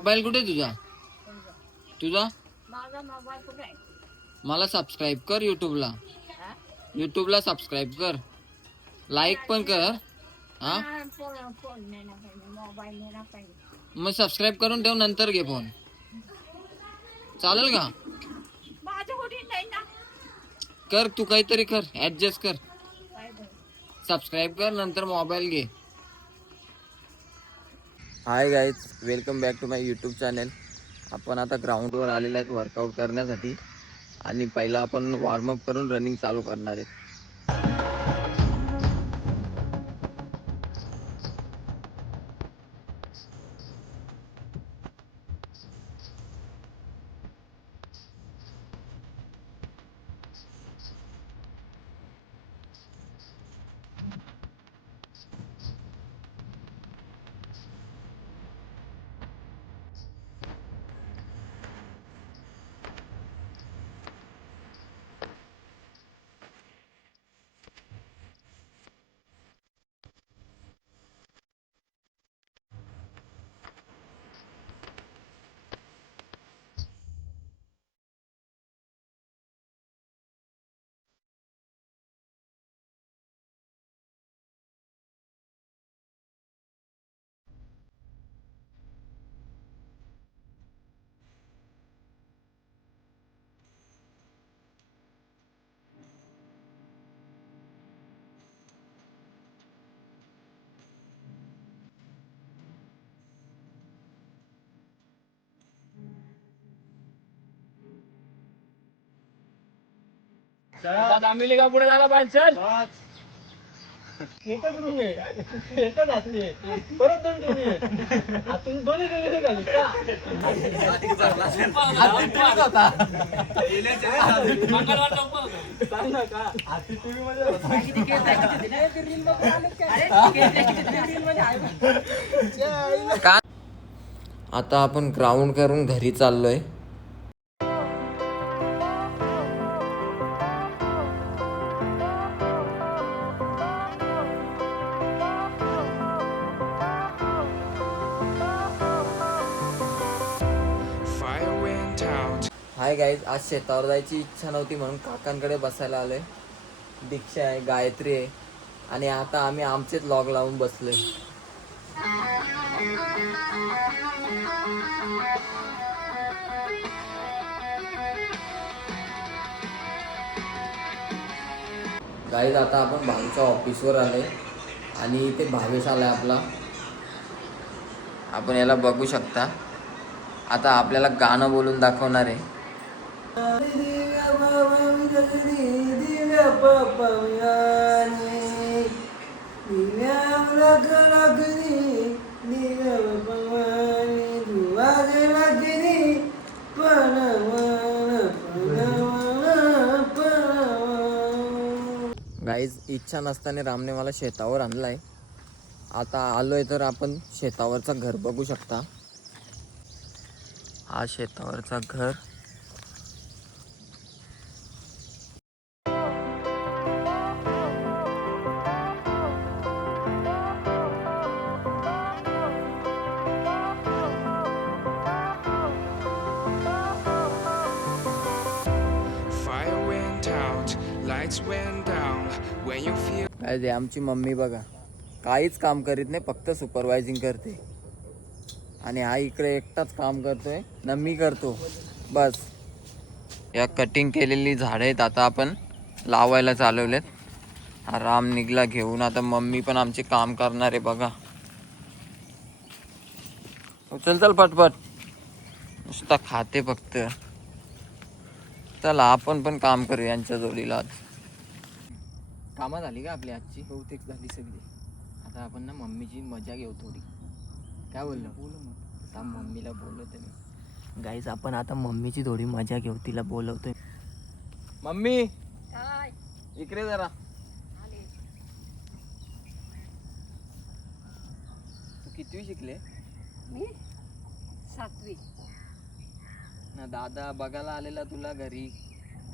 Mobile कुठे तुझा? तुझा माझा मोबाईल कुठे आहे? मला सबस्क्राईब कर यूट्यूबला. हा? यूट्यूबला सबस्क्राईब कर, लाईक पण कर. हा हा, फोन नाही ना पाहिजे, मोबाईल नाही ना पाहिजे. मग सबस्क्राईब करून ठेव, नंतर घे फोन. चालेल का? माझं कुठे नाही ना. कर तू काहीतरी कर, ऍडजस्ट कर. काय बरं? सबस्क्राईब कर, नंतर मोबाईल घे. Hi guys, welcome back to my YouTube channel. आपण आता ग्राउंडवर आलेलो आहेत वर्कआउट करण्यासाठी आणि पहिला आपण वॉर्मअप करून रनिंग चालू करणार आहे. दामिली का पुढे झाला पाहिजे सर. एकच रूम आहे, एकच असली परत दोन रूम आहे. आतून दोन्ही रूम निघाली का? सांग ना का हाती टीव्ही मध्ये आता आपण ग्राउंड करून घरी चाललोय. हाय गाईज, आज शेतावर जायची इच्छा नव्हती म्हणून काकांकडे बसायला आलोय. दीक्षा आहे, गायत्री आहे आणि आता आम्ही आमचेच लॉग लावून बसलोय. गाईज, आता आपण भावेच्या ऑफिसवर आलोय आणि इथे भावेश आलाय आपला. आपण याला बघू शकता. आता आपल्याला गाणं बोलून दाखवणार आहे. गाईज, इच्छा नसताना रामने मला शेतावर आणलाय. आता आलोय तर आपण शेतावरचा घर बघू शकता. हा शेतावरचा घर. काय आमची मम्मी बघा, काहीच काम करीत नाही, फक्त सुपरवायझिंग करते. आणि हा इकडे एकटाच काम करतोय ना, मी करतो बस. या कटिंग केलेली झाडं आहेत, आता आपण लावायला चालवलेत. हा राम निघला घेऊन. आता मम्मी पण आमचे काम करणार आहे बघा. चल चल पटपट, नुसता खाते फक्त. चला आपण पण काम करू यांच्या जोडीला. आज कामं झाली का आपली आजची? बहुतेक झाली सगळी. आता आपण ना मम्मीची मजा घेऊ थोडी. काय बोललो? आता मम्मीला बोलवते मी. गाईज, आपण आता मम्मीची थोडी मजा घेऊ, तिला बोलवतोय. मम्मी काय? इकडे जरा. आले. तू कितवी शिकले? मी 7वी. ना दादा बघायला आलेला तुला घरी,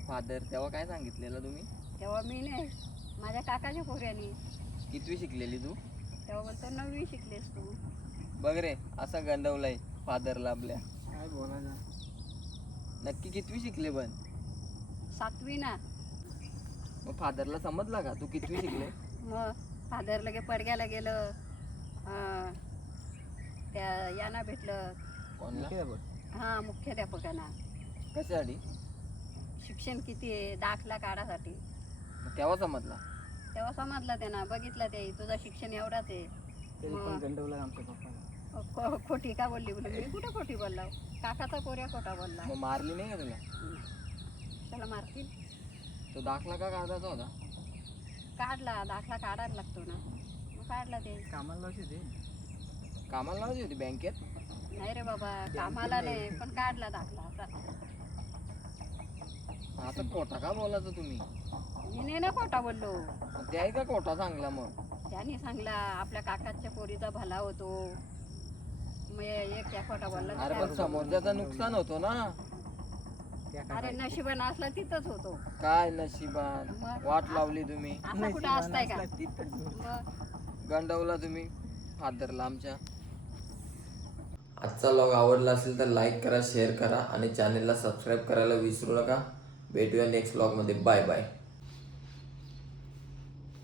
फादर, तेव्हा काय सांगितलेलं तुम्ही? तेव्हा मी नाही, माझ्या काकाच्या पोऱ्याने. कितवी शिकलेली तू? तेव्हा बोलतो 9वी शिकलेस तू. बघ रे, असा गंडवलाय. फादरला आपल्या. काय बोलायला. नक्की कितवी शिकले पण? 7वी ना. मग फादरला समजला का तू कितवी शिकले? मग फादर लगे पडग्याला गेलं. अं, त्या यांना भेटलं. कोणला? हा, मुख्याध्यापकांना. कशासाठी? शिक्षण किती आहे दाखला काढासाठी. मग तेव्हा समजला. तेव्हा समजलं त्यांना, बघितलं ते तुझं शिक्षण एवढाच आहे. तरी पण मग गंडवलं आमच्या पप्पाला. खोटी का बोलली बोलली मी कुठं खोटी बोलला. काकाचा पोऱ्या खोटा बोलला. मग मारली नाही का तुला? त्याला मारतील. तो दाखला का काढायचा होता? काढला दाखला काढायला लागतो ना. मग काढला ते. कामाला लावशी ते. कामाला लावायची होती बँकेत? नाही रे बाबा, कामाला नाही पण काढला दाखला असा. असं खोटा का बोलायचं तुम्ही? मी नाही ना खोटा बोललो. मग ते आहे का खोटा सांगला मग? त्याने सांगला आपल्या काकाच्या पोरीचा भला होतो. मग एक त्या खोटा बोलला तर अरे काय पण समोरच्याचं नुकसान होतो ना. त्या होतं? अरे नशिबान असला तिथंच होतो. काय नशिबान मग वाट लावली तुम्ही, असा कुठं असताय का? तिथंच. मग गंडवला तुम्ही फादरला आमच्या. आजचा व्लॉग आवडला असेल तर लाईक करा, शेअर करा आणि चॅनलला सबस्क्राईब करायला विसरू नका. भेटूया नेक्स्ट व्लॉगमध्ये. Bye bye.